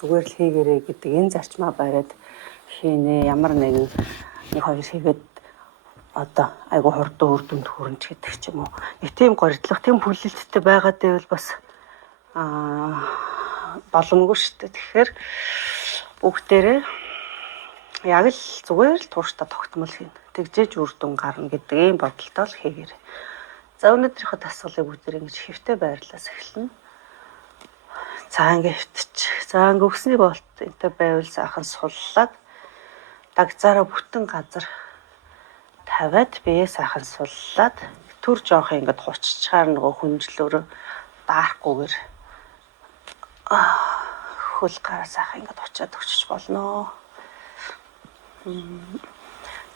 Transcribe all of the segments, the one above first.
зүгээр л хийгэрээ гэдэг энэ зарчмаа бариад хийнэ. Ямар нэгэн нэг хоёр хийгээд одоо айгу хурдан үр дүнд хүрнэ гэдэг ч юм уу. Нэг тийм горьдлох, тийм хүлээлттэй байгаад байвал бас боломгүй шүү дээ. Тэгэхээр бүгдээрээ яг л зүгээр л тууштай тогтмол хийнэ. Тэгжээж үр дүн гарна гэдэг ийм бодолтой л хийгээрэй. За өнөөдрийнхөө дасгалыг бүгдээр ингэж хэвтэй байрлалаас эхэлнэ. За ингэ хэвтэж. За ингэ өгсний болт энтэй байвал сайхан суллаад дагзаараа бүтэн газар тавиад бие сайхан суллаад төр жоох ингэж хуччихаар нөгөө хүнжлөөрөө даарахгүйгээр хөл гараа сайхан ингэж очиад өгчөж болно.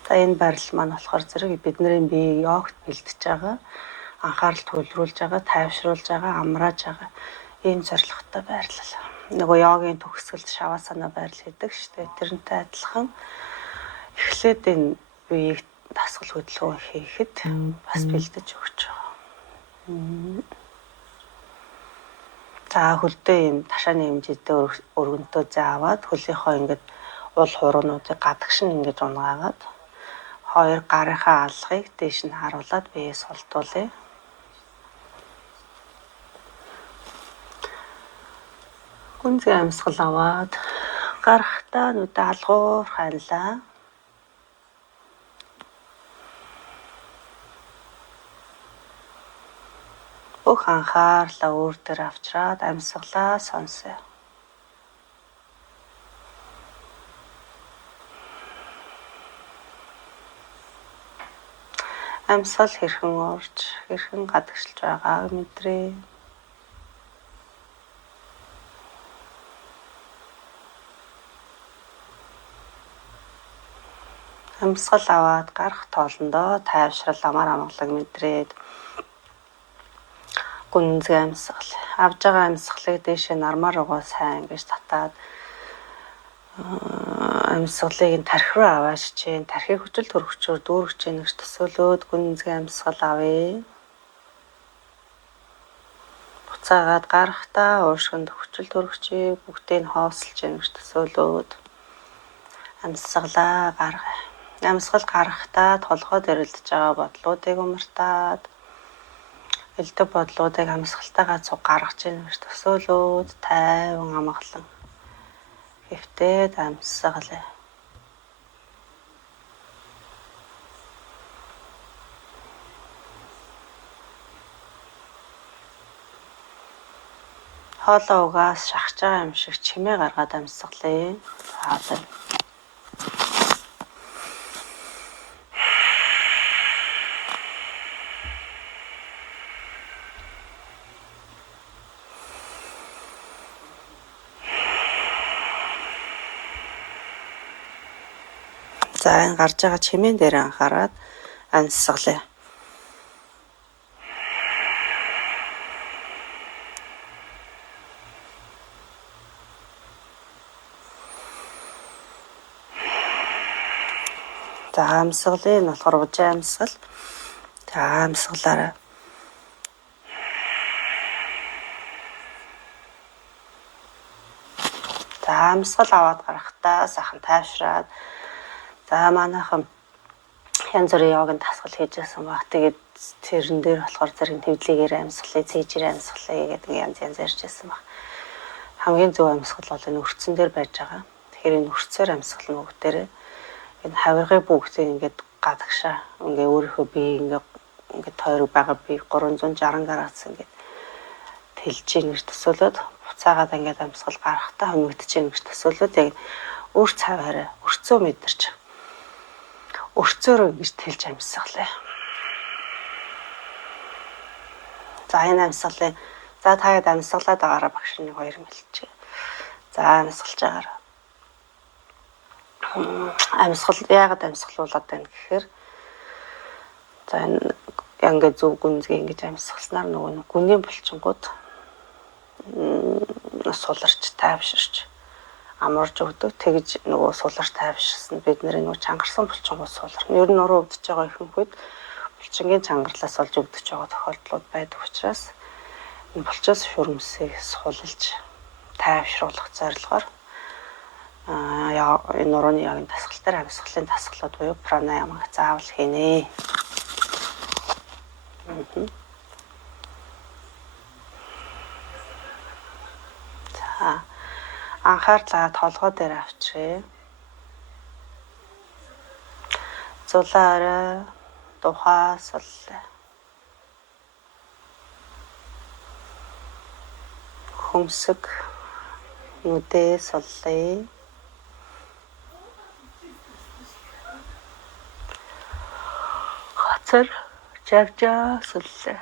За энэ байрал маань болохоор зэрэг бидний бие йогт бэлдэж байгаа, анхаарал төвлөрүүлж байгаа, тайвшруулж байгаа, амрааж байгаа ийм зорилготой байрлал. Нөгөө йогийн төгсгөлд шавасана байрлал гэдэг шүү дээ. Тэрнтэй адилхан эхлээд энэ биеийг дасгал хөдөлгөөн хийхэд бас бэлдэж өгч байгаа. За хөлдөө ийм ташааны хэмжээтэй өргөнтөө зааваад хөлийнхөө ингээд уул хуруунуудыг гадагш нь ингэж унгаагаад хоёр гарынхаа алгыг дээш нь харуулад биеэ сулдуулъя. Гүнзгий амьсгал аваад гарахтаа нүдэ алгуур хайлаа. Бүх анхаарлаа өөр дээр авчраад амьсгалаа сонсъё. Амьсгал хэрхэн урж, хэрхэн гадагшилж байгааг мэдрээ. Амьсгал аваад гарах тоолондоо тайвшрал амар амгалаг мэдрээд гүнзгий амьсгал авж байгаа амьсгалыг дээшээ нармаар угаа сайн гэж татаад амьсгалыг нь тархи руу авааш чинь тархийг хүчил төрөгчөөр дүүргэж ийнэ гэж төсөөлөөд гүнзгий амьсгал авъя. Буцаагаад гарахтаа уушгинд хүчил төрөгчийг бүгдийг хоосолж ийнэ гэж төсөөлөөд амьсгалаа гаргая. Амьсгал гарахтаа толгойд эрэлдэж байгаа бодлуудыг умартаад элдв бодлуудыг амьсгалтайгаа цуг гаргаж ийнэ гэж төсөөлөөд тайван амгалан хэвтээд амьсгалаа. Хоолоо угаас шахаж байгаа юм шиг чимээ гаргаад амьсгалъя. Хаална. За энэ гарч байгаа чимээн дээр анхаарад амьсгалъя. За амьсгалын нь болохоор ужийн амьсгал. За амьсгалаарай. За амьсгал аваад гарахтаа сайхан тайвшраад за манайхан янз бүрийн йогийн дасгал хийжсэн баг. Тэгээд тэрэн дээр болохоор зэрэг твлэгээр амьсгалыг, цээжээр амьсгалыг гэдэг янз ярьжсэн баг. Хамгийн зөв амьсгал бол энэ өрцөн дээр байж байгаа. Тэгэхээр энэ өрцөөр амьсгал нь бүгдээрээ энэ хавиргын бүгдийг ингээд гадагшаа ингээ өөрийнхөө бие ингээд тойрог байгаа бие 360 градус ингээд тэлж ийн гэж төсөөлөд буцаагаад ингээд амьсгал гарахтаа хөнөгдөж ийн гэж төсөөлөд яг өөр цаваараа өрцөө мэдэрч өрцөөрөө ингэж тэлж амьсгалаа. За энэ амьсгалыг за таад амьсгалаад байгаараа багш нэг 2 мэлчээ. За амьсгалж байгаараа. Амьсгал яагаад амьсгалуулаад байна гэхээр за энэ ингээд зөв гүнзгий ингэж амьсгалснаар нөгөө гүнийн булчингууд суларч тайвширч амарж өгдөг. Тэгж нөгөө суларч тайвширсан бидний нөгөө чангарсан булчингууд суларна. Ер нь уруу өвдөж байгаа ихэнх үед булчингийн чангарлаас олж өвдөж байгаа тохиолдлууд байдаг учраас энэ булчаас шүрмсийг сулж тайвшруулах зорилгоор энэ нурууны ягийн дасгал дээр амьсгалын дасгалууд буюу пранаямаг заавал хийнэ. За анхаарлаа толгой дээр авчрээ. Зулаараа тухаа суллаа. Хөмсөг нүдээ суллаа. Хацар жавжаа суллаа.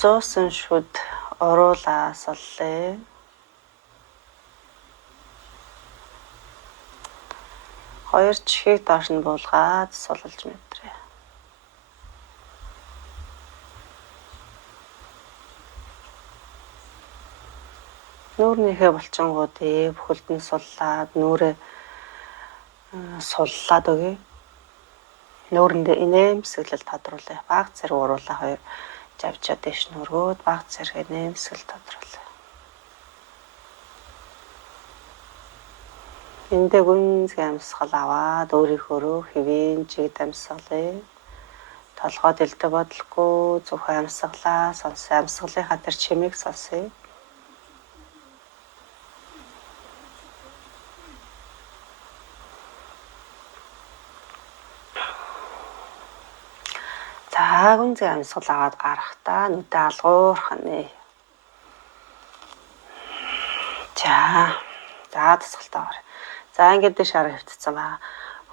Зоосон шүд оруулаа суллаа. Хоёр чихийг доош нь буулгаад суллаж мэдрээ. Нүүрнийхээ булчингуудыг бүхэлд нь суллаад нүрээ суллаад өгье. Нүүрэндээ инээмсэглэл тодруулъя. Баг зэрэг уруулаа хоёр жавжаа дэш нүргөөд баг зэрэг инээмсэглэл тодруулъя. Эндээ гүнзгий амьсгал аваад өөрийнхөө хэвийн чигд амьсгалъя. Толгой дэлдэг бодлогүй зөвхөн амьсгалаа сонсъё. Амьсгалынхаа тэр чимийг сонсъё. За гүнзгий амьсгал аваад гарахдаа нүдээ алгуурхан нэ. За дасгалтаа гараа. За ингээд дэш хараа хөвтцсэн байгаа.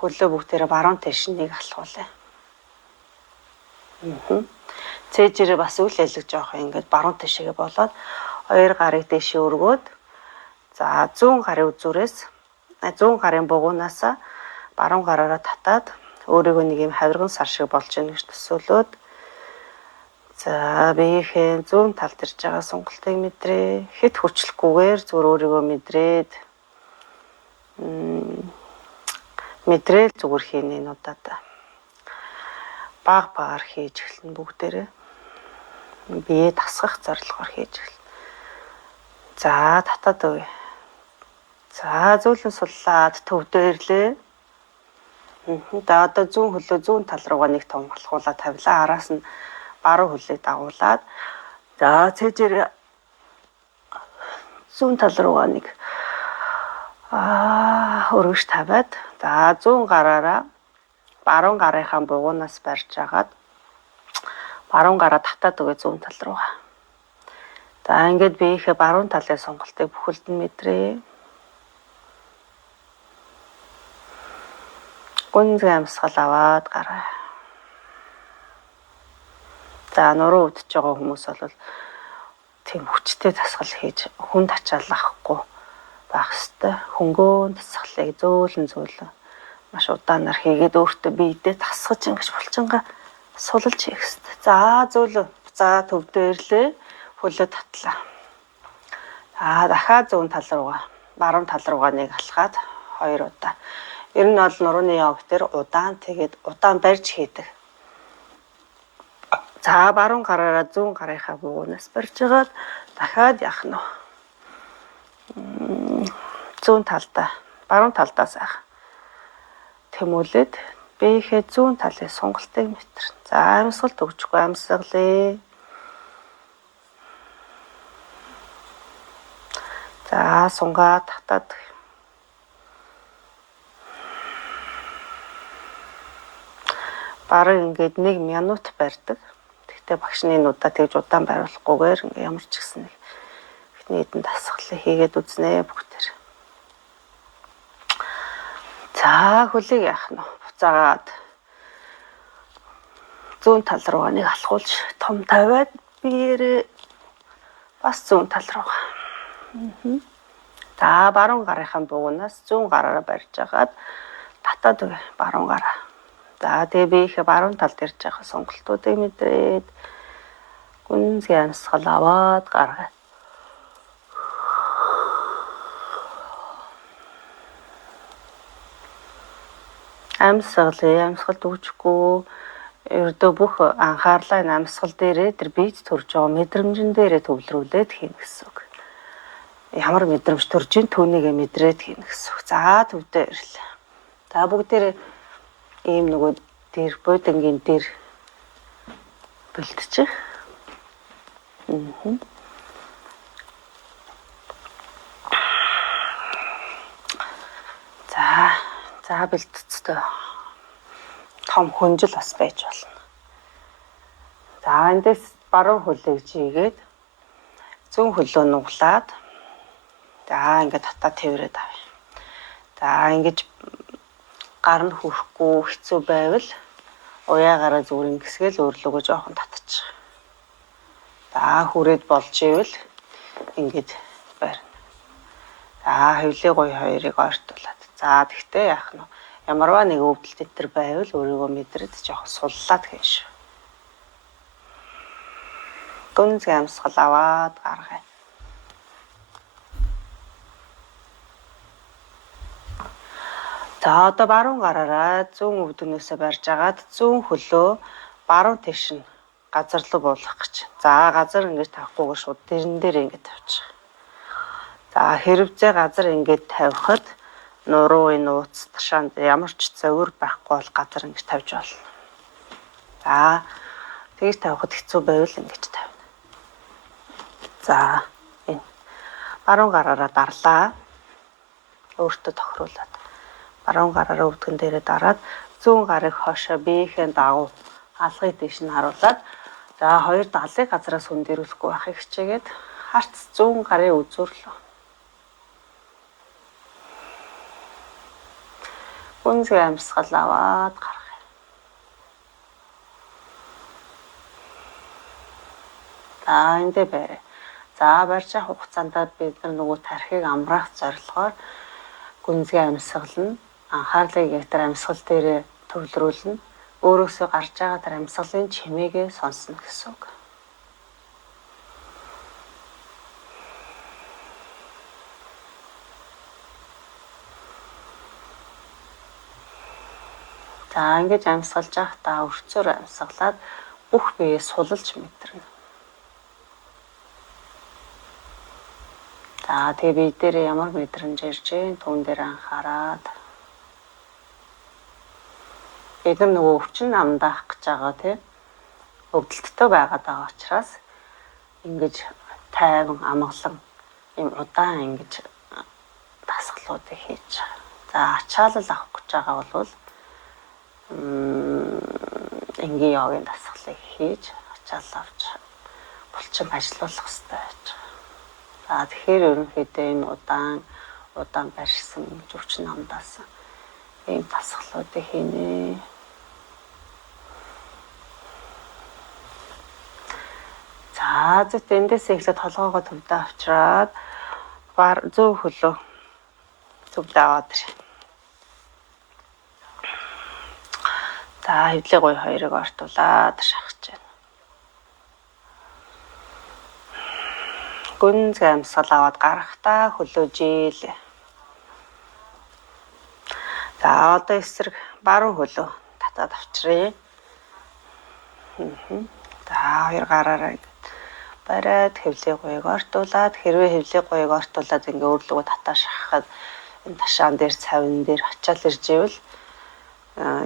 Хөлөө бүгдээрээ баруун тийш нэг алхуулъя. Цээжээрээ бас үл ялэг жоох ингээд баруун тийшээгээ болоод хоёр гарыг дэшээ өргөөд за 100 гарын үзүүрээс 100 гарын бугуунаас баруун гараараа татаад өөрийгөө нэг юм хавирган сар шиг болж ийн гэж төсөөлөөд за биеийнхээ зүүн талд ирж байгаа сонголтыг мэдрээ. Хэд хүчлэхгүйгээр зүгээр өөрийгөө мэдрээд мэдрээл зүгээр хийнэ энэ удаа. Баг багаар хийж эхэлнэ бүгдээрээ. Бие тасгах зорилгоор хийж эхэлнэ. За татаад өгье. За зөөлөн суллаад төвдөө ирлээ. За одоо зүүн хөлөө зүүн тал руугаа нэг том алхуулаад тавилаа. Араас нь баруун хөлийг дагуулад за цээжээр зүүн тал руугаа нэг өргөж тавиад за 100 гараараа баруун гарынхаа бугуунаас барьж агаад баруун гараа татаад өгье зүүн тал руугаа. За ингээд биеийнхээ баруун талын сонголтыг бүхэлд нь мэдрээ. Гүнзгий амьсгал аваад гараа. За нуруу өвдөж байгаа хүмүүс бол тийм хүчтэй дасгал хийж хүнд ачаал авахгүй байх ёстой. Хөнгөөн дасгалыг зөөлөн маш удаанаар хийгээд өөртөө биедээ тасгаж ингэж булчингаа сулж хийх ёстой. За зөөлөн. За төвдөө ирлээ. Хөлөө татлаа. Дахиад зүүн тал руугаа баруун тал руугаа нэг алхаад хоёр удаа. Ер нь бол нурууны йог дээр удаан барьж хийдэг. За баруун гараараа зүүн гарынхаа бугуунаас барьж агаад дахиад яах нь зүүн талдаа баруун талдаа сайхан тэмүүлээд биеийнхээ зүүн талын сонголтыг мэтрэн. За амьсгал төгжихгүй амьсгалъя. За сунгаа татаад бараг ингээд 1 минут барьдаг. Тэгтээ багшны нудаа тэгж удаан бариулахгүйгээр ингээд ямар ч гэсэн нэг ихний хэдэн дасгалыг хийгээд үзнэ бүгдээр. За хөлийг яах нь буцаагаад зүүн тал руугаа нэг алхуулж том тавиад биеэрээ бас зүүн тал руугаа. За баруун гарынхаа бугуунаас зүүн гараараа барьж агаад татаад өгье баруун гараа. За тэгээ биеийнхээ баруун талд ирж байгаа сонголтуудыг мэдрээд гүнзгий амьсгал аваад гаргаад. Амьсгал өгөхгүй ердөө бүх анхаарлаа энэ амьсгал дээрээ тэр биед төрж байгаа мэдрэмжэн дээрээ төвлөрүүлээд хийнэ гэсэн үг. Ямар мэдрэмж төрж ийн түүнийгээ мэдрээд хийнэ гэсэн үг. За төвдөө ирлээ. За бүгдээрээ ийм нөгөө дээр бодингийн дээр бэлтчих. За бэлтцтэй. Том хөнжил бас байж болно. За эндээс баруун хөлийг жигээд зүүн хөлөө нуглаад за ингээд татаа тэрвэрэд авъя. За ингэж гар нь хүрхгүй хэцүү байвал уяагараа зүгээр ингэсгээл өөрлөгөө жоохон татчих. За хүрээд болж ивэл ингэж барина. За хөвлөе гоё хоёрыг ойртуулад. За тэгтээ яах нь ямарваа нэг өвдөлт тэтэр байвал өөрийгөө мэдрэд жоохон суллаад хийн шүү. Гүнзгий амьсгал аваад гаргая. За одоо баруун гараараа зүүн өвдөнөөсөө барьж агаад зүүн хөлөө баруун тийш нь газар руу буулгах гэж. За газар ингэж тавихгүйгээр шууд дэрэн дээр ингэж тавьчих. За хэрвээ газар ингэж тавихад нуруу нууц ташаанд ямар ч зовир байхгүй бол газар ингэж тавьж болно. За тэгж тавихад хэцүү байвал ингэж тавина. За энэ баруун гараараа дарлаа. Өөртөө тохируулаад баруун гараараа өвдгөн дээрээ дараад зүүн гарыг хойшоо биеийн дагуу алгыг дэш нь харуулад за хоёр далыг газраас хүндэрүүлэхгүй байхыг хичээгээд харц зүүн гарын үзүүрлөө. Гүнзгий амьсгал аваад гаргая. За эндээ барь. За барьж авах хугацаанд бид нөгөө тархийг амраах зорилгоор гүнзгий амьсгал нь анхаарлыг яг тэр амьсгал дээр төвлөрүүлнэ. Өөрөөсөө гарч байгаа тэр амьсгалын чимээгээ сонсно гэсэн үг. За ингэж амьсгалж байхдаа өрцөөр амьсгалаад бүх биеэ сулалж мэдрэнэ. За тэгээ бие дээр ямар мэдрэмж ирж байна түүн дээр анхаарад. Бид нөгөө өвчин намдаах гэж байгаа тийм өвдөлттэй байгаад байгаа учраас ингэж тайван амгалан юм удаан ингэж дасгалуудыг хийж байгаа. За ачаалал авах гэж байгаа бол энгийн йогийн дасгалыг хийж ачаалал авч булчин ажиллуулах хэрэгтэй байж байгаа. За тэгэхээр ерөнхийдөө энэ удаан барьсан өвчин намдаасан ийм дасгалуудыг хийнэ. За зөв эндээс эхлээд толгоогоо төвдөө авчраад зүүн хөлөө төвдөө аваад ирээ. За хөвлөе гоё хоёрыг ортуулаад шахаж байна. Гүнзгий амьсгал аваад гарахтаа хөлөө жийлээ. За одоо эсрэг баруун хөлөө татаад авчръя. За хоёр гараараа бариад хөвлөе гоёг ортуулаад хэрвээ хөвлөе гоёг ортуулаад ингээ өөрлөгөө татаа шахахад энэ ташаан дээр цавин дээр ачаал ирж ивэл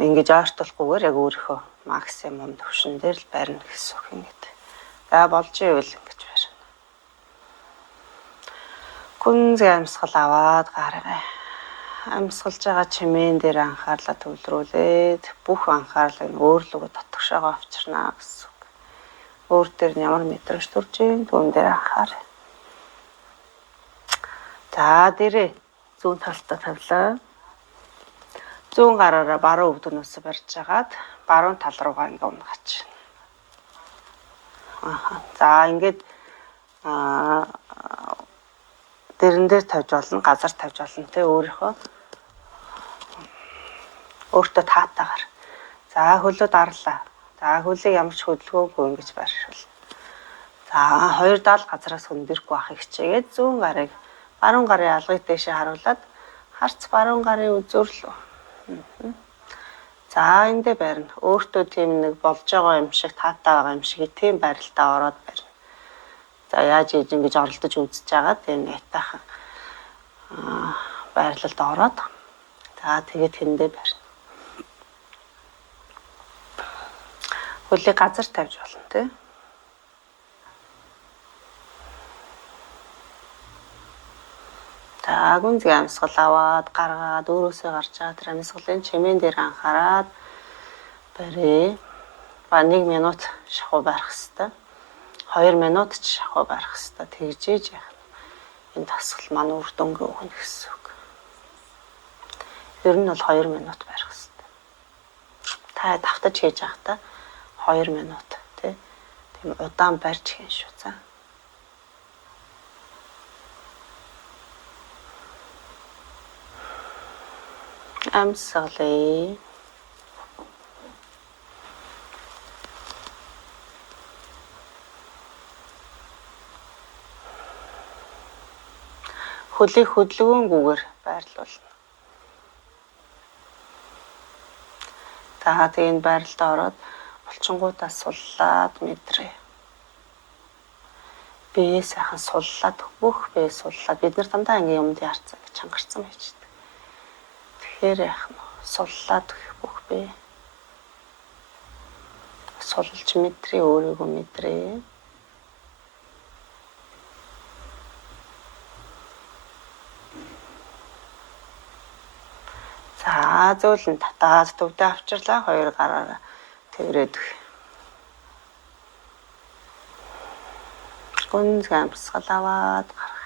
ингэж ортуулахгүйгээр яг өөрийнхөө максимум төвшин дээр л барина гэсэн үг ингэж. За болж ивэл ингэж барина. Гүнзгий амьсгал аваад гаргая. Амьсгалж байгаа чимээн дээр анхаарлаа төвлөрүүлээд бүх анхаарлыг өөрлөгөө дотгошоогоо авчирнаа гэсэн үг. Өөр дээр нь ямар мэдрэмж төрж ийн түүн дээр анхаарай. За дээрээ зүүн талдаа тавилаа. Зүүн гараараа баруун өвдөнөөс барьж агаад баруун тал руугаа ингээ унгаач. За ингээд дэрэн дээр тавьж болно, газар тавьж болно те өөртөө таатаагаар. За хөлөө дарлаа. За хөлийг ямар ч хөдөлгөөгүй ингэж барьшуул. За хоёр даал газараас хөндөөрөхгүй байхыг хичээгээд зүүн гарыг баруун гарын алгыг дэшээ харуулад харц баруун гарын үзүүрлөө. За За эндээ барина. Өөртөө тийм нэг болж байгаа юм шиг, таатай байгаа юм шиг тийм барилтаа ороод барина. За яаж ийж ингэж оролдож үзэж байгаа тийм айтайхан байрлалд ороод за тэгээд тэндээ барина. Хөлийг газар тавьж болно тийм. За гүнзгий амьсгал аваад гаргаад өөрөөсөө гарч байгаа тэр амьсгалын чимээн дээр анхаарад барья. Ба 1 минут шахуу барих хэрэгтэй. 2 минут ч шахуу барих хэрэгтэй. Тэгжээж яах нь энэ дасгал маань үр дүнгээ өгнө гэсэн үг. Ер нь бол 2 минут барих хэрэгтэй. Та давтаж хийж байхдаа 2 минут тийм удаан барьж хийн шүү. За. Амьсгалъя. Хөлийг хөдөлгөөнгүйгээр байрлуулна. За тэгээд байралтаа ороод булчингуудаа суллаад мэдрээ. Бие сайхан суллаад бүх бие суллаад бид нар дандаа ингээм юмд ярцаа гэж чангарсан байждаг. Тэгэхээр яах нь суллаад бүх бие сулж мэдрээ өөрийгөө мэдрээ. За зөөлөн татаад төвдөө авчирлаа 2 гараараа тэрээд гүнзгий амьсгал аваад гарах.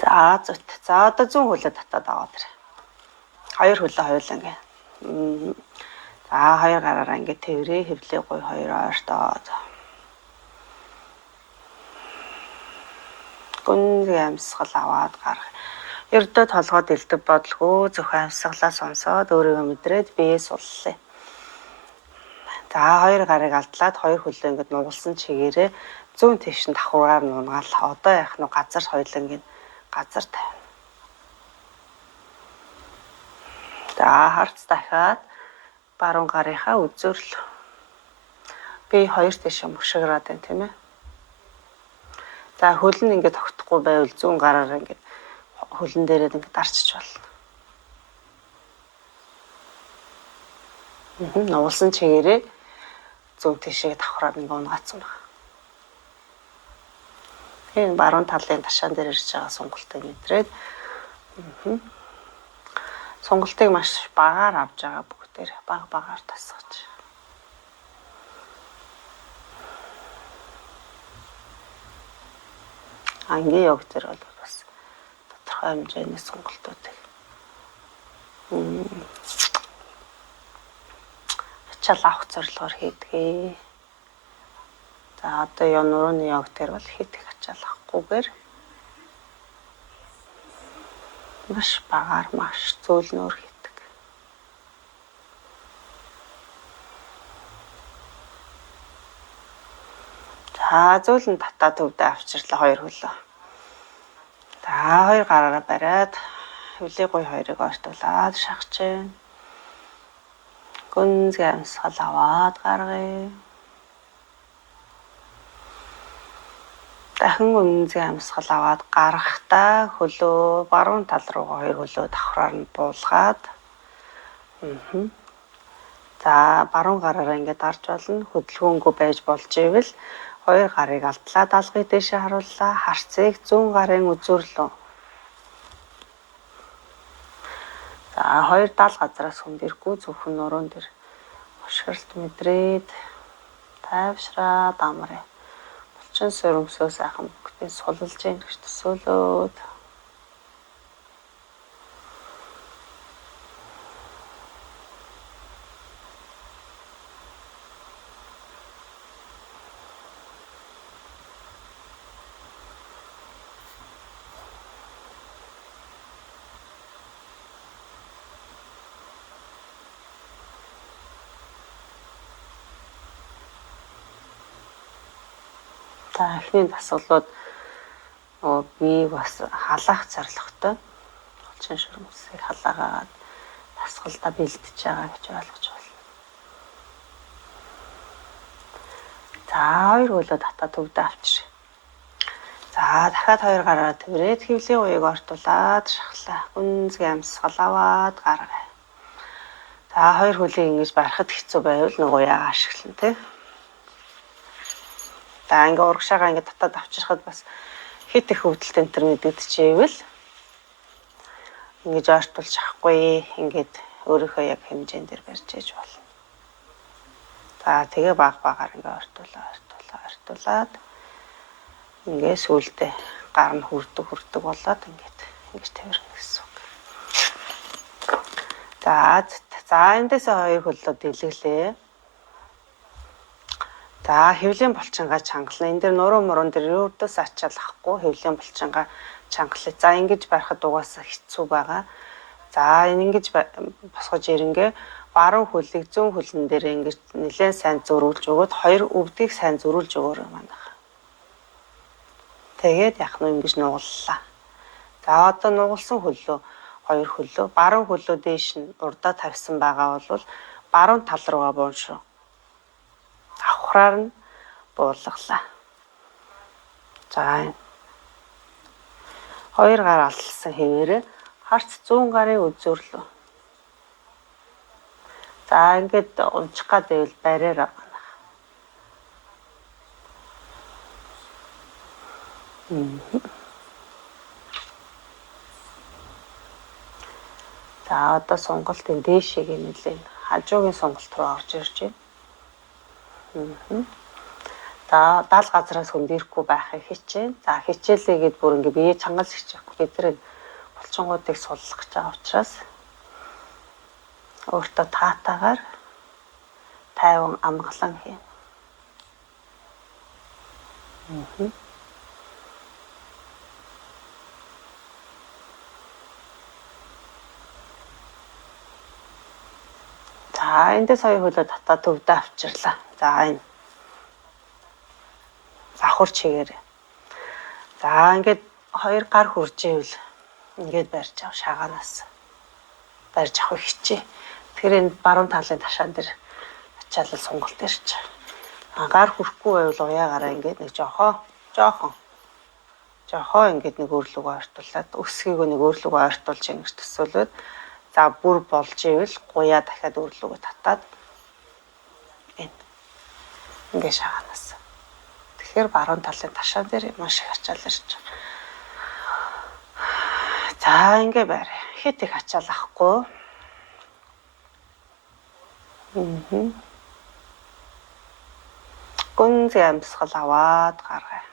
За зүт. За одоо зүүн хөлөө татаад аваад ирээ. 2 хөлөө хоёулаа ингээ. За 2 гараараа ингээ тэрээ хэвлээ гой 2 ойртоод. Гүнзгий амьсгал аваад гарах. Ердөө толгойд элдэг бодлого зөвхөн амьсгалаа сонсоод өөрийгөө мэдрээд бие суллаа. За 2 гарыг алдлаад 2 хөлөө ингээд нугалсан чигээрээ зүүн тийш нь давхураар нунгаал. Одоо яах нь газар хоёулаа ингээд газар тавина. За харц дахиад баруун гарынхаа үзүүрл. Би 2 тийш мөшгөрөөд байна тийм ээ. За хөл нь ингээд тогтохгүй байвал зүүн гараар ингээд хөлн дээрээ ингээд дарчиж болно. Нугалсан чигээрээ зүүн тийшээ давхраад ингээд унгаацсан байна. Энэ баруун талын ташаан дээр ирж байгаа сунгалтыг мэдрээд сунгалтыг маш багаар авж байгаа бүгдээр багаар тасгаж. Ангийн йог төр бол бас тодорхой хэмжээний сунгалтуудыг ачаал авах зорилгоор хийдгээ. За одоо яг нурууны йог төр бол хийх ачаал авахгүйгээр маш багаар маш зөөлнөөр хийдэг. За зөөлөн татаа төвдөө авчирлаа 2 хөлөө. За 2 гараараа бариад хөвлий гой 2-ыг ойртуулаад шахаж байна. Гүнзгий амьсгал аваад гаргая. Дахин гүнзгий амьсгал аваад гарахдаа хөлөө баруун тал руугаа 2 хөлөө давхраар нь буулгаад. За баруун гараараа ингээд дарж болно. Хөдөлгөөнгүй байж болж ивэл 2 гарыг алдлаа даалгыг дээшээ харууллаа. Харцыг зүүн гарын үзүүрлөө. За 2 даал газараас хүндэрхгүй зөвхөн нуруунд дэр хөшгөрлөлт мэдрээд тайвшраад амраа. Булчин сөрөмсөө сайхан бүгдээ суллж ийн гэж төсөөлөөд. За эхний дасгалууд биеийг бас халаах зорилготой. булчин шүрмсийг халаагаад тасгалдаа бэлдэж байгаа гэж ойлгож байна. За 2 хөлөө татаа төвдөө авчиръя. За дахиад 2 гараа тэрээд хөвлийн уяыг ортуулаад шахлаа. Гүнзгий амьсгал аваад гаргая. За 2 хөлийг ингэж барахад хэцүү байвал нөгөө яа ашиглана тий. За ингээ урагшаага ингээ татаад авчирхад бас хит их хөвдөлт энэ төр мэдэгдчихэвэл ингэж ортуулж авахгүй ингээд өөрийнхөө яг хэмжээнд дээр барьж ээж болно. За тэгээ баг багаар ингээ ортуулаад ингээ сүултээ гар нь хүрдэг болоод ингээд ингэж тавирна гэсэн үг. За эндээс 2 хөлөө дэлгэлээ. За хэвлийн булчингаа чангална. Энэ дэр нуруу мурун дэр юурдаас ачаал ахгүй хэвлийн булчингаа чангалъя. За ингэж барихад угаасаа хэцүү байгаа. За энэ ингэж босгож ирэнгээ баруун хөлийг зүүн хөлн дээр ингэж нэлээд сайн зөрүүлж өгөөд 2 өвдгийг сайн зөрүүлж өгөөрэй манайх. Тэгээд яг нь ингэж нугаллаа. За одоо нугалсан хөлөө 2 хөлөө баруун хөлөө дээш нь урдаа тавьсан байгаа бол баруун тал руугаа бууншуу. Давхраар нь буулгалаа. За 2 гар алсан хэвээрээ харц 100 гарын үзүүрлөө. За ингээд унчих гадэвэл бариараа. За одоо сонголтын дээшийг нэлээд хажуугийн сонголт руу орж ирж байна. За 70 газраас хөндөөрөхгүй байхыг хичээн. За хичээлээгээд бүр ингээ бие чангал хичээхгүй бидний булчингуудыг суллах гэж байгаа учраас өөртөө таатаагаар тайван амгалан хийн. За эндээс 2 хөлөө татаа төвдөө авчирлаа. За энэ завхар чигээр. За ингээд 2 гар хурж ивэл ингээд барьж ав шагаанаас. Барьж авах хичээ. Тэгэхээр энэ баруун талын ташаан дээр ачаалал сонголт ирч. Гар хүрхгүй байвал уяагараа ингээд нэг жоохон ингээд нэг өөрлөгөө ойртуулад өсгийг нэг өөрлөгөө ойртуулж ингэж төсөөлөд за бүр болж ивэл гуяа дахиад өөрлөгөө татаад ингээ шагаанаас. Тэгэхээр баруун талын ташаан дээр маш их ачаал ирж байгаа. За ингээ барь. Хит их ачаал авахгүй. Гүнзгий амьсгал аваад гаргая.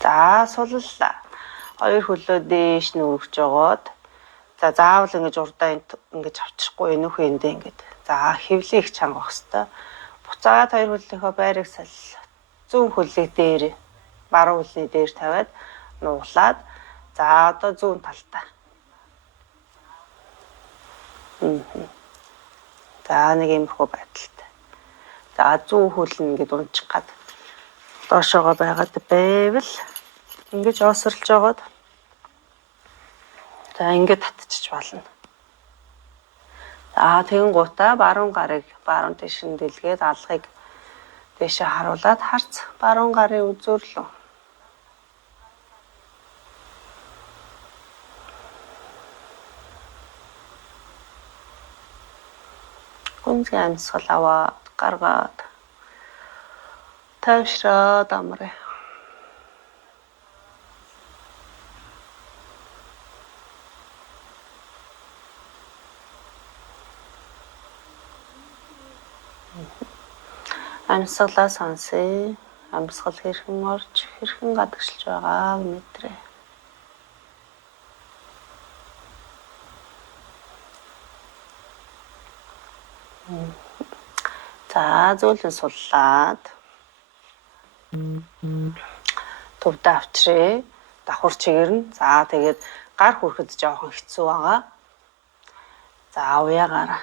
За суллаа. 2 хөлөө дээш нь өргөж жогоод за заавал ингэж урдаа ингэж авчихгүй энүүхээ эндээ ингэж. За хэвлээ их чангах хэвээр. Буцаад 2 хөлийнхөө байрыг саллаа. Зүүн хөлийг дээр баруун хөлний дээр тавиад нуглаад за одоо зүүн талдаа. За нэг иймэрхүү байдалтай. За зүүн хөл нь ингэж унчих гад доошоогоо байгаад байвал ингэж осорлж жогоод за ингэж татчих болно. За тэгэн гутаа баруун гарыг баруун тийш нь дэлгээд алгыг дэшээ харуулад харц баруун гарын үзүүрлөө. Гүнзгий амьсгал аваад гаргаад тайвшраад амраа. Амьсгалаа сонсъё. Амьсгал хэрхэн орж хэрхэн гадагшилж байгааг мэдрээ. За зөөлөн суллаад төвдөө авчрээ. Давхар чигэрнэ. За тэгээд гар хүрэхэд жоохон хэцүү байгаа. За уяагаараа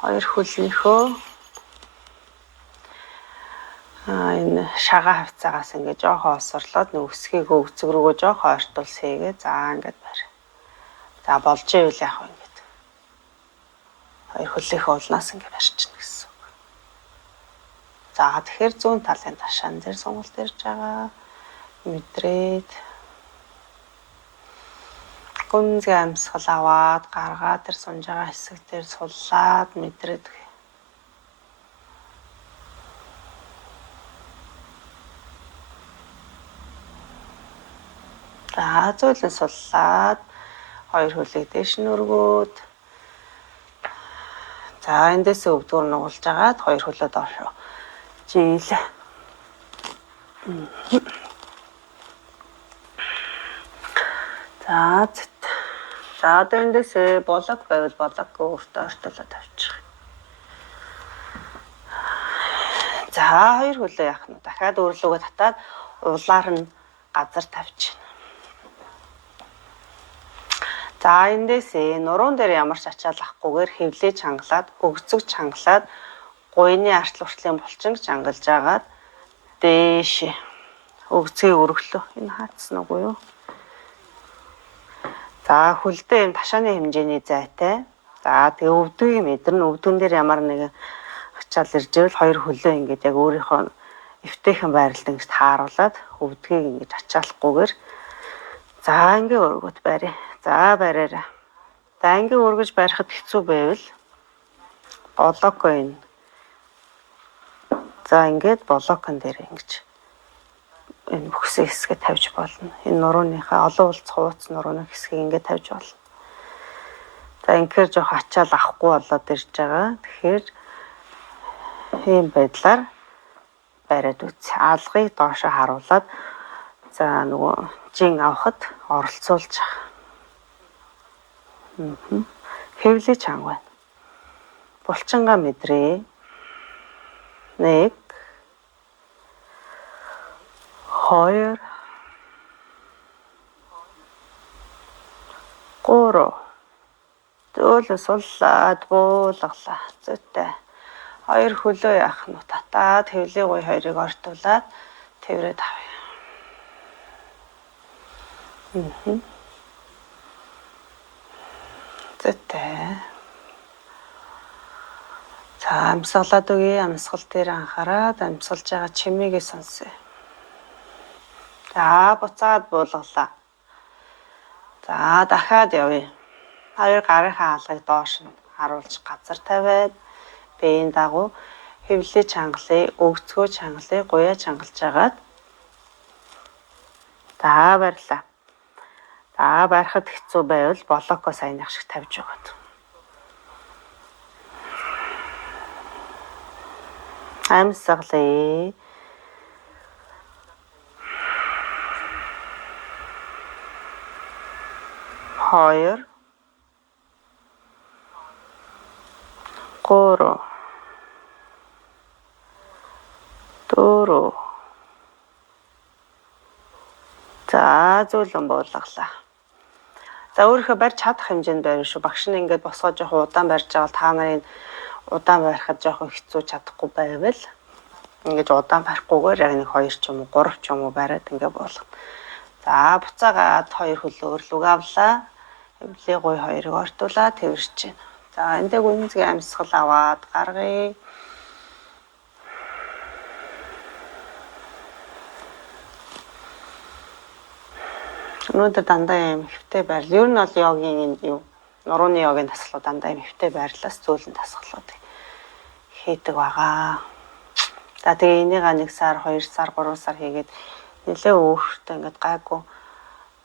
2 хөлнийхөө Энэ шагаа хавцаагаас ингээ жоохон осорлоод нүсгийг өвцөг рүүгөө жоохон ойртуулс хийгээ. За ингээд барь. За болж ивэл яг ингээд хоёр хөлөөх уулнаас ингээ барьчихна гэсэн үг. За тэгэхээр зүүн талын ташаан дээр сонголт ирж байгаа. Мэдрээд гүнзгий амьсгал аваад гаргаад тэр сунж байгаа хэсэг дээр суллаад мэдрээд. За зөөлөн суллаад хоёр хөлийг дээш нь өргөөд. За эндээс өвдгөр нугалж агаад хоёр хөлөө доош жийл. За одоо эндээс болог байвал бологгүй өөртөө ойртуулаад тавьчих. За хоёр хөлөө яах нь дахиад өөрлөгөө татаад улаар нь газар тавьчих. За эндээс нуруунд дээр ямар ч ачаал авахгүйгээр хэвлээ чангалаад, өгцөг чангалаад, гуйны арт уртлын булчинг чангалж агаад дээш өгцгийг өргөлөө. Энэ хаацсан уу юу? За хөлдөө юм ташааны хэмжээний зайтай. За тэгээ өвдгийг мэдэрнэ. Өвдгөн дээр ямар нэгэн ачаал ирж ивэл хоёр хөлөө ингээд яг өөрийнхөө эвтэйхэн байралд ингэж тааруулаад өвдгийг ингэж ачаалахгүйгээр за ингээ өргөд барь. За бариараа. За ингээ өргөж барихад хэцүү байвал болоко энэ. За ингээд болокон дээр ингэж энэ бүхсээ хэсгээ тавьж болно. Энэ нурууныхаа олон улц хууц нурууны хэсгийг ингээд тавьж болно. За инхээр жоох ачаал авахгүй болоод ирж байгаа. Тэгэхээр ийм байдлаар бариад үз. Алгыг доошо харуулад за нөгөө жин авахд оролцуулж байгаа. Хэвлээ чанга байна. Булчингаа мэдрээ. 1 2 3 зөөлөн суллаад буулгалаа. Зүйтэй. Хоёр хөлөө яах нь татаад хэвлээ гуй хоёрыг ортуулаад тэрврээд авъя. Зүйтэй. За амьсгалаад үгүй амьсгал дээр анхаарад амьсгалж байгаа чимээгээ сонсъё. За буцаад буулгалаа. За дахиад явъя. Хоёр гарынхаа алгыг доош нь харуулж газар тавиад биеийн дагуу хэвлээ чангалыг, өгцгөө чангалыг, гуяа чангалж агаад за барьлаа. За барихад хэцүү байвал болоко саяных шиг тавьж өгöd. Амьсгалъя. Хоёр 3 4 за зөөлөн буулгалаа. За өөрийнхөө барьж чадах хэмжээнд барина шүү. Багш нь ингээд босгоо жоохон удаан барьж байгаа бол та нарын удаан барихад жоохон хэцүү чадахгүй байвал ингэж удаан барихгүйгээр яг нэг 2 ч юм уу 3 ч юм уу бариад ингээд буулгана. За буцаагаад хоёр хөлөө өөрлөг авлаа. Хэвлээ гуй хоёрыг ортуулаад тэрвэрч байна. За эндээ гүнзгий амьсгал аваад гаргая. Өнөөдөр дандаа юм хэвтэй байрлал. Ер нь бол йогийн юу нурууны йогийн дасгалууд дандаа юм хэвтэй байрлалаас зөөлөн дасгалуудыг хийдэг байгаа. За тэгээ энийг 1 сар, 2 сар, 3 сар хийгээд нэлээ өөртөө ингээд гайгүй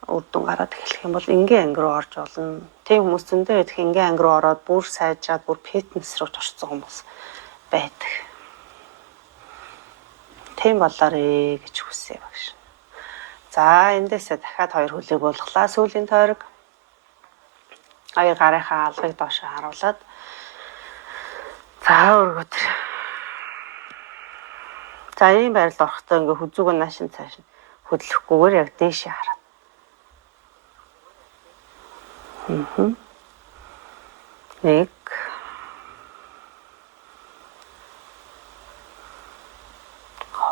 үр дүн гараад эхлэх юм бол энгийн анги руу орж болно. Тийм хүмүүс зөндөө байдаг энгийн анги руу ороод бүр сайжраад бүр фитнес руу орсон хүмүүс байдаг. Тийм болоорой гэж хүсье багш. За эндээсээ дахиад хоёр хөлийг буулгалаа. Сүүлийн тойрог хоёр гарынхаа алгыг доош харуулад за өргөд. За ийм байралд орохдоо ингээ хүзүүг нь наашин цааш нь хөдлөхгүйгээр яг дээшээ хараад. 1 2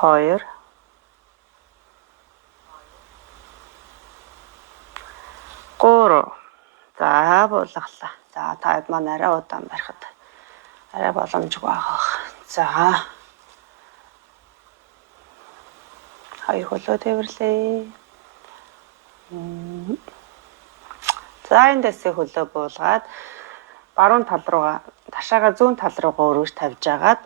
2 3. За буулгалаа. За таад маань арай удаан барихад арай боломжгүй байгаа. За 2 хөлөө тээвэрлэе. За эндээсээ хөлөө буулгаад баруун тал руугаа ташаага зүүн тал руугаа өргөж тавьж агаад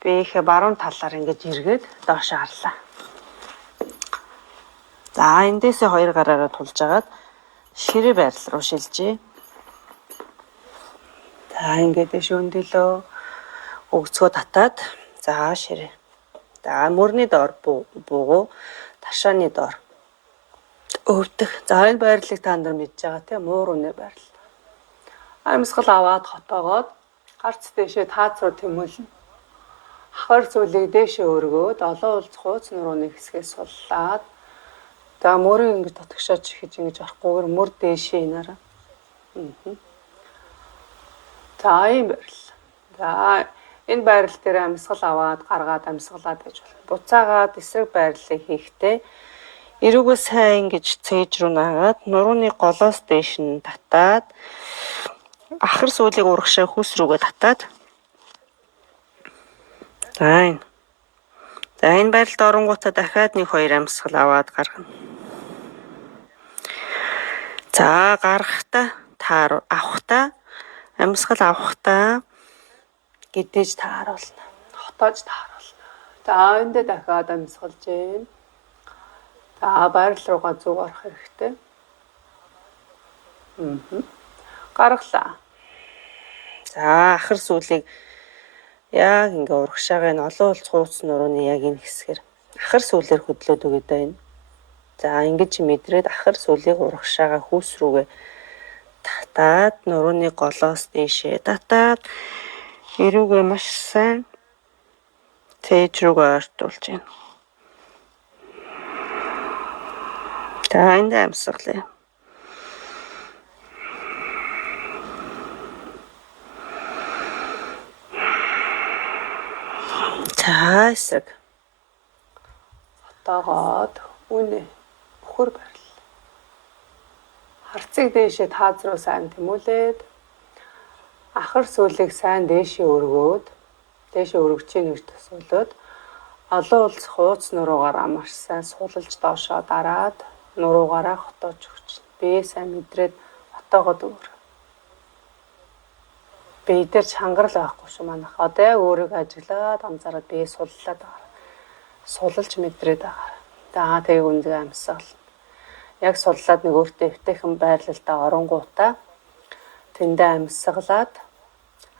би их баруун талаар ингэж эргээд доош харлаа. За эндээсээ 2 гараараа тулж агаад ширээ байрал руу шилжээ. За ингээд шөндөлөө өгцгөө татаад за ширээ. За мөрний доор буугуу ташааны доор өвдөх. За энэ байрлалыг та нар мэдж байгаа тийм муур үнэ байрал. Амьсгал аваад хотоогоод гарц дэшээ таац руу тэмүүлнэ. Хавар зүйлийг дэшээ өргөөд олон улц хууц нурууны хэсгээс суллаад за мөрийг ингэж дотгошооч хийж ингэж орохгүйгээр мөр дэшээ инаараа. За ийм байрал. За энэ байрал дээр амьсгал аваад гаргаад амьсгалаад гэж болно. Буцаагаад эсрэг байрлалыг хийхдээ эрүүгөө сайн ингэж цээж рүү наагаад нурууны голоос дээш нь татаад ахар сүүлийг урагшаа хүс рүүгээ татаад за энэ байралд оронгуудаа дахиад 1-2 амьсгал аваад гаргана. За гарахтаа авахтаа амьсгал авахтаа гэдэж тааруулна. Хотоож тааруулна. За эндээ дахиад амьсгалж ийн. За байрал руугаа зүг орох хэрэгтэй. Гаргалаа. За ахар сүүлийг яг ингээ урагшаагаа нь олон улц хууц нурууны яг энэ хэсгэр ахар сүүлээр хөдлөөд өгöd байна. За ингэж мэдрээд ахар сүүлийг урагшаагаа хүүс рүүгээ татаад нурууны голоос дээшээ татаад эрүүгээ маш сайн цээж рүүгээ ойртуулж байна. За энд амьсгалаа. За эсрэг хотоогоод үнэ өхөр барил. Харцыг дээшээ тааз руу сайн тэмүүлээд ахар сүүлийг сайн дээшээ өргөөд дээшээ өргөчийн гэж төсөөлөд олон улс хууц нуруугаараа маш сайн суулж доошоо дараад нуруугаараа хотоож өгч. Бие сайн мэдрээд хотоогоод өөр. Би дээр чангарал байхгүй шүү манайх. Одоо яг өөрийгөө ажиглаад амзараад бие суллаад байгаа. Сулж мэдрээд байгаа. За тэгээ үнзэг амьсгал. Яг суллаад нэг өөртөө өвтэйхэн байрлалдаа оронгуудаа тэндээ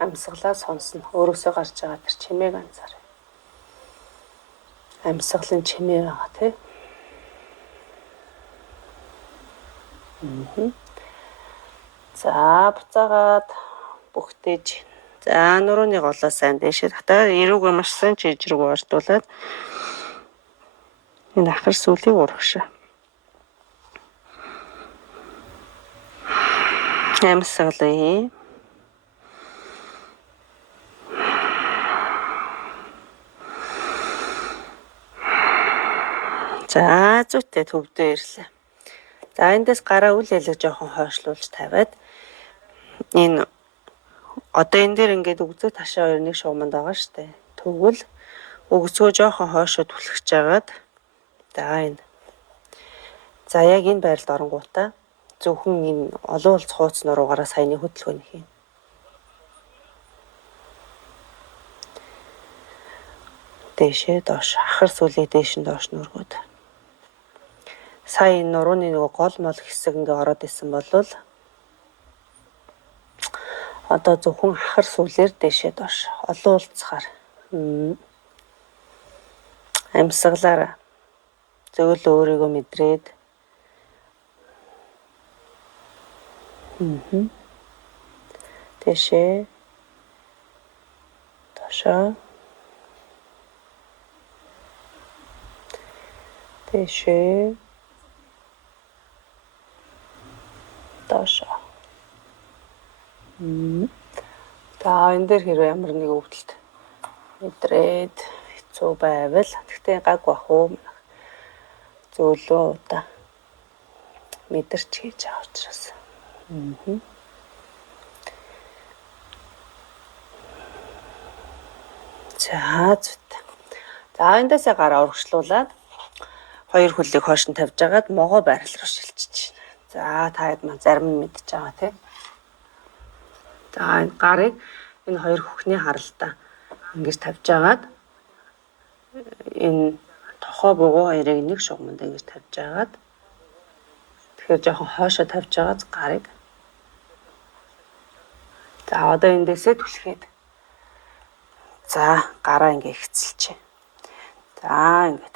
амьсгалаа сонсно. Өөрөөсөө гарч байгаа тэр чимээг анзаарай. Амьсгалын чимээ байгаа тий. За буцаагаад бүхтэж. За нурууны голоо сайн дээшээ татаад эрүүгээ маш сайн чиж рүү ортуулаад энэ ахар сүүлийг урагшаа. Амьсгалаа. За зүйтэй төвдөө ирлээ. За эндээс гараа үл ялэг жоохон хойшлуулж тавиад энэ одоо энэ дээр ингээд өгзөө ташаа хоёр нэг шугамд байгаа штэ. Тэгвэл өгзөө жоохон хойшоо түлхэж жагаад за энэ. За яг энэ байралд оронгуудаа зөвхөн энэ олон улц хууц нуруугаараа саяны хөдөлгөөний хийн. Дэшээ доош ахар сүүлийг дээш нь доош нүргүүд. Сая энэ нурууны нөгөө гол мол хэсэг ингээ ороод исэн болвол одоо зөвхөн ахар сүүлээр дэшээ доош олон улцгаар амьсгалаараа зөвл өөрийгөө мэдрээд дэшээ доошоо дэшээ доошоо. За энэ дээр хэрвээ ямар нэг өвдөлт мэдрээд хэцүү хэцүү байвал тэгтээ гаг бах уу зөөлөө удаа мэдэрч хийж байгаа учраас. За зүт. За эндэсээ гараа урагшлуулад хоёр хөлийг хойш нь тавьж агаад могоо байрал руу шилжиж байна. За та хэд маань зарим нь мэдчихэж байгаа тийм. За энэ гарыг энэ хоёр хөхний харалтаа ингэж тавьж агаад энэ тохоо бугуу хоёрыг нэг шугамд ингэж тавьж агаад тэгэхээр жоохон хойшоо тавьж агаад гарыг. За одоо эндээсээ түлхээд. За гараа ингэ ихцэлчихэ. За ингэж.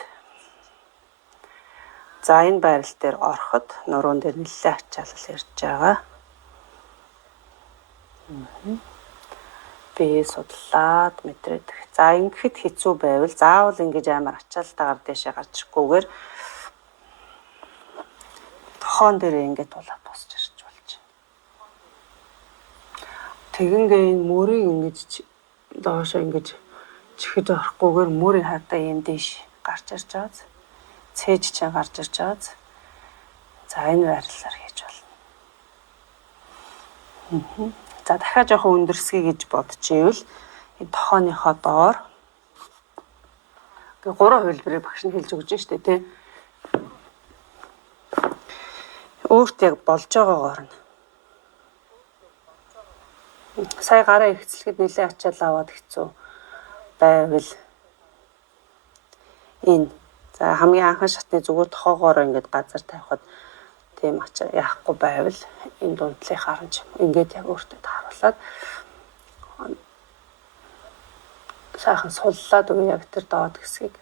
За энэ байрал дээр ороход нуруунд дээр нэлээд ачаалал ирж байгаа. Би судлаад мэдрээд. За ингэхэд хэцүү байвал заавал ингэж амар ачаалтайгаар дэшээ гарч ирхгүйгээр тохон дээр ингэ тулаад босч ирж болж байна. Тэгингээ энэ мөрийг ингэж доошоо ингэж чихэж орохгүйгээр мөрийн хадаа юм дэш гарч ирж байгаа. Цээж чинь гарч ирж байгаа. За энэ байрлалаар хийж болно. За дахиад жоохон өндөрсгий гэж бодчихвэл энэ тохооныхоо доор гурван хувилбарыг багш нь хэлж өгч штэ тий. Өөрт яг болж байгаагаар нь. Сая гараа ихцлэхэд нэлээд ачаал аваад хэцүү байвал энэ за хамгийн анхан шатны зүгээр тохоогоор ингээд газар тавихад тийм ачаа яахгүй байвал энэ дундлыг харанч ингээд яг өөртөө тааруулаад сайхан суллаад үе яг тэр доод хэсгийг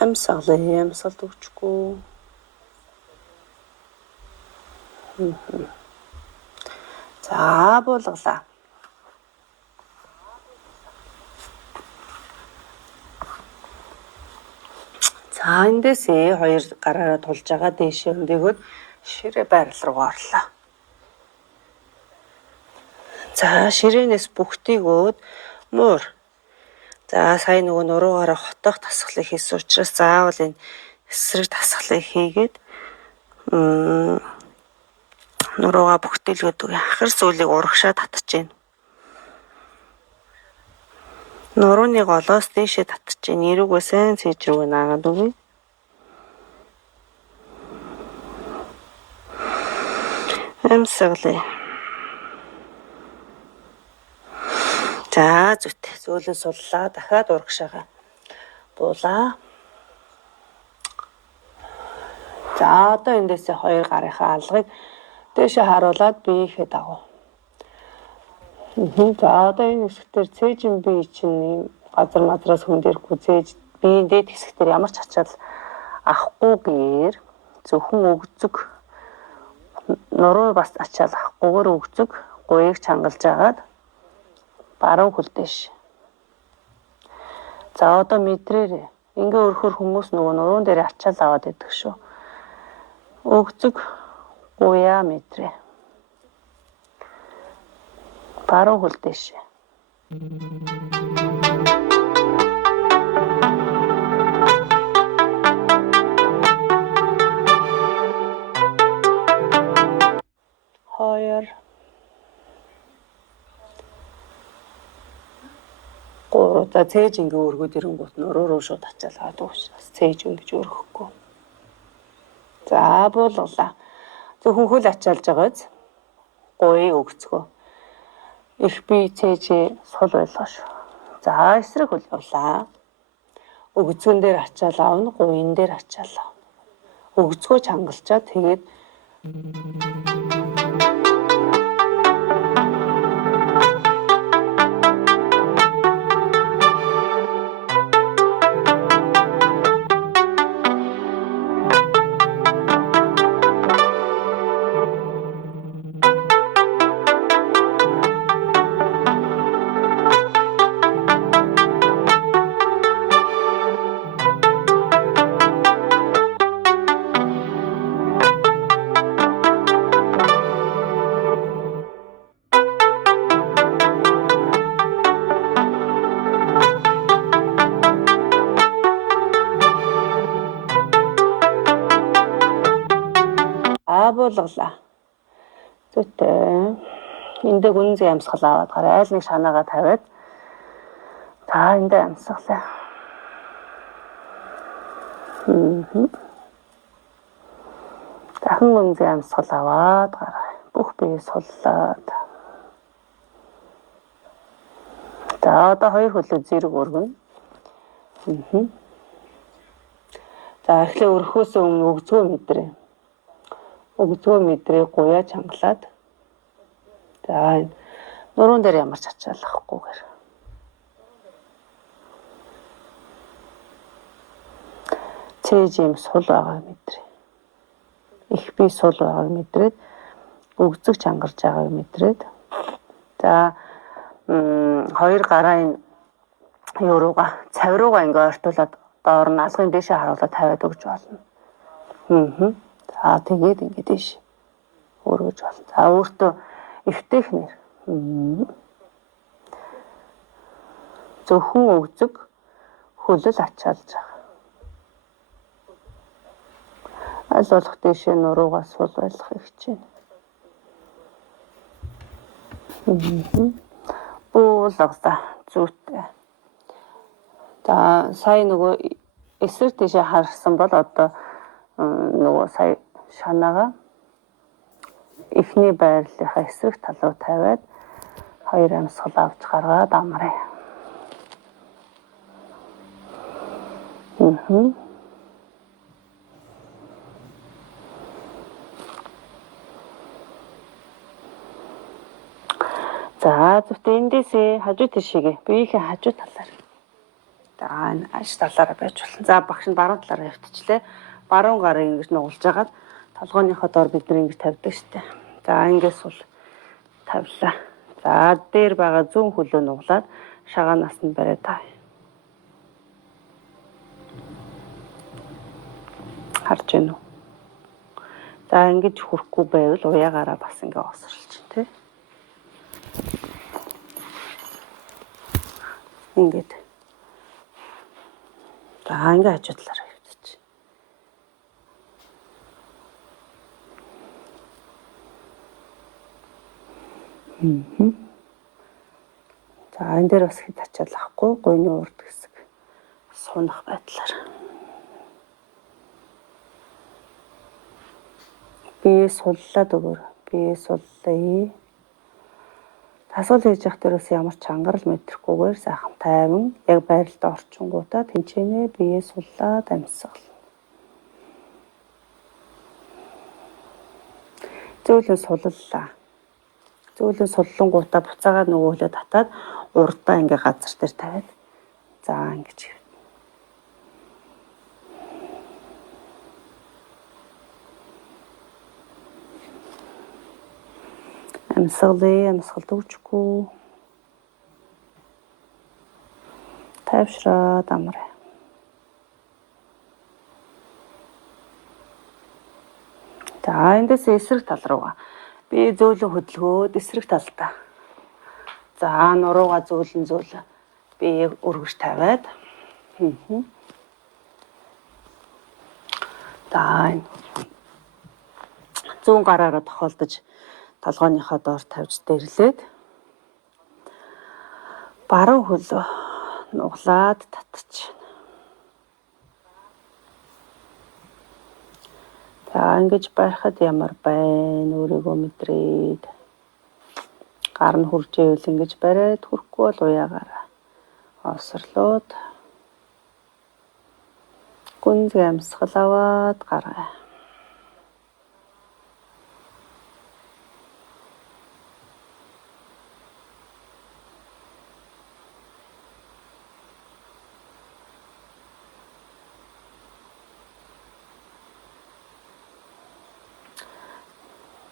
амсгалд өгчгүй. За буулгалаа. За эндээсээ хоёр гараараа тулж байгаа дээшээ өндөөгөөд ширээ байрал руу орлоо. За ширээнээс бүгтийг өөд муур. За сая нөгөө нуруугаараа хотоох тасгалыг хийсэн учраас заавал энэ эсрэг тасгалыг хийгээд нуруугаа бүгтээлгээд үгүй хахар сүүлийг урагшаа татж байна. Нурууны голоос дээшээ татж байна. Эрүүгээ сайн цээж рүүгээ наагаад үгүй. Амсгалаа. За зүт зөөлөө суллаа дахиад урагшаага буулаа. За одоо эндээсээ хоёр гарынхаа алгыг дээшээ харуулад биеийнхээ дагав. За одоо энэ хэсгээр цээжин бие чинь газар мазраас хүндэрхгүй цээж биеийн дээд хэсгээр ямар ч ачаал авахгүйгээр зөвхөн өгзөг нуруу бас ачаал авахгүйгээр өгзөг гуйг чангалж агаад баруун хөл дэш. За одоо мэдрээрээ ингээ өрхөр хүмүүс нөгөө нуруун дээр ачаал аваад идэг шүү. Өгзөг гуяа мэдрээ. Баруун хөл дэш. Хоёр за цээж ингээ өргөд ирэнгүүт нуруу руу шууд ачаал аваад уушраас цээж ингэж өргөхгүй. За буулгалаа. Зөвхөн хөл ачаалж байгааз гуйг өгцгөө. Их бие цээж сул байлгаш. За эсрэг хөл явлаа. Өгцгөн дээр ачаал авна, гуйн дээр ачаал авна. Өгцгөө чангалчаад тэгээд За буулгалаа. Зүйтэй. Эндээ гүнзгий амьсгал аваад гараа. Айл нэг шанаагаа тавиад. За эндээ амьсгалаа. Дахин гүнзгий амьсгал аваад гараа. Бүх бие суллаад. За одоо 2 хөлөө зэрэг өргөнө. За эхлээ өрхөөс өмнө өгзгөө мэдрээ. Өгзгөө мэдрээ гуяа чангалаад. За нуруунд дээр ямар ч ачааллахгүйгээр. Цээж юм сул байгааг мэдрээ. Их би сул байгааг мэдрээд өгзөг чангарч байгааг мэдрээд. За хоёр гараа юу руугаа цав руугаа ингээ ойртуулад доор нь алгын дэшээ харуулаад тавиад өгч болно. За тэгээд ингээ дэш өргөж болно. За өөртөө эвтэхнэр. Зөвхөн өгзөг хөлөл ачаалж байгаа. Аль болох дэшээ нуруугаа сул байлгахыг хичээнэ. Буулгалаа зүйтэй. За сая нөгөө эсрэг дэшээ харсан бол одоо нөгөө сая шанаагаа эхний байрлалынхаа эсрэг тал руу тавиад 2 амьсгал авч гаргаад амраа. За зөвхөн эндээсээ хажуу тишээгээ биеийнхээ хажуу талаар. За энэ аж талаараа байж болно. За багш нь баруун талаараа явтчихлаа. Баруун гарыг ингэж нугалж агаад толгойнхоо доор бид нэг ингэж тавьдаг штеп. За ингээс бол тавилаа. За дээр байгаа зүүн хөлөө нуглаад шагаанаас нь бариад таа. Харж байна уу? За ингэж хүрхгүй байвал уяагаараа бас ингэ осорлж тий. Ингээд. За ингэ хажуу талаараа явчих. За энэ дээр бас хэд ачаалахгүй гойны урд хэсэг сунах байдлаар. Бие суллаад өгөр. Бие суллаа. Тасгал хийж явах дээрээс ямар ч ангарал мэдрахгүйгээр сайхан тайван яг байралд орчингуудаа тэнцэнэ бие суллаад амьсгал. Зөөлөн суллаа. Зөөлөн суллангуудаа буцаагаад нөгөө хөлөө татаад урдаа ингээ газар дээр тавиад. За ингэж. Амьсгалд өгчгүй. Тайвшраад амраа. За эндээс эсрэг тал руугаа би зөөлөн хөдөлгөөд эсрэг талдаа. За нуруугаа зөөлөн би өргөж тавиад. За зүүн гараараа тохиолдож толгойнхоо доор тавьж дэрлээд баруун хөлөө нуглаад татчих. За ингэж байхад ямар байна өөрийгөө мэдрээд гар нь хурж ивэл ингэж бариад хүрхгүй бол уяагаараа осрлоод гүнзгий амьсгал аваад гараа.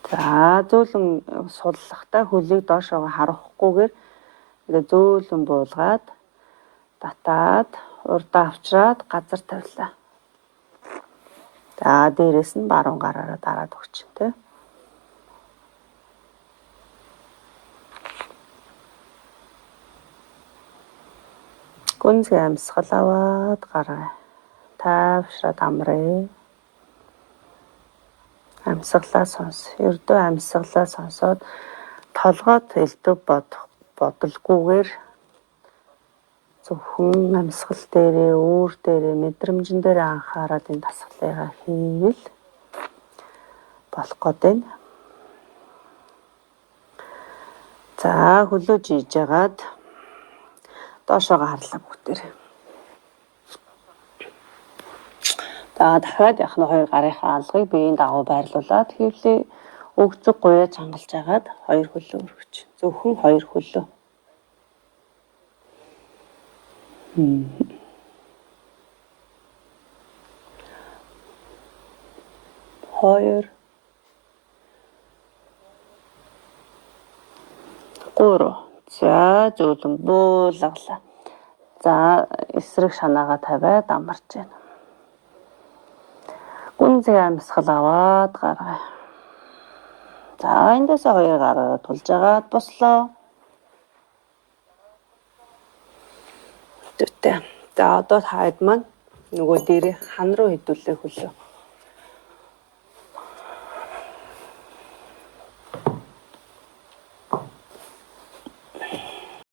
За зөөлөн суллахтаа хөлийг доошоо харуулахгүйгээр ингээ зөөлөн буулгаад татаад урдаа авчраад газар тавилаа. За дээрэс нь баруун гараараа дараад өгч тэ. Гүнзгий амьсгал аваад гараа. Тайвшраад амраа. Амьсгалаа сонс. Ердөө амьсгалаа сонсоод толгойд элдв бодолгүйгээр зөвхөн амьсгал дээрээ, үүр дээрээ, мэдрэмжэн дээрээ анхаарал энэ дасгалыгаа хийвэл болох гэдэг. За хөлөө жийж ягаад доошоо харлаа бүгдээр. За дахиад яг нь хоёр гарынхаа алгыг биеийн дагуу байрлуулад хөвлөө өгцөг гуяа чангалж агаад хоёр хөлөө өргөж. Зөвхөн хоёр хөлөө. Хоёр. Гурав. За зөөлөн буулгалаа. За эсрэг шанаагаа тавиад амарч байна. Гүнзгий амьсгал аваад гаргая. За эндээс хоёр гараа тулж агаад бослоо. Төтэ. За одоо таад маань нөгөө дээрээ хан руу хэдүүлээ хөлөө.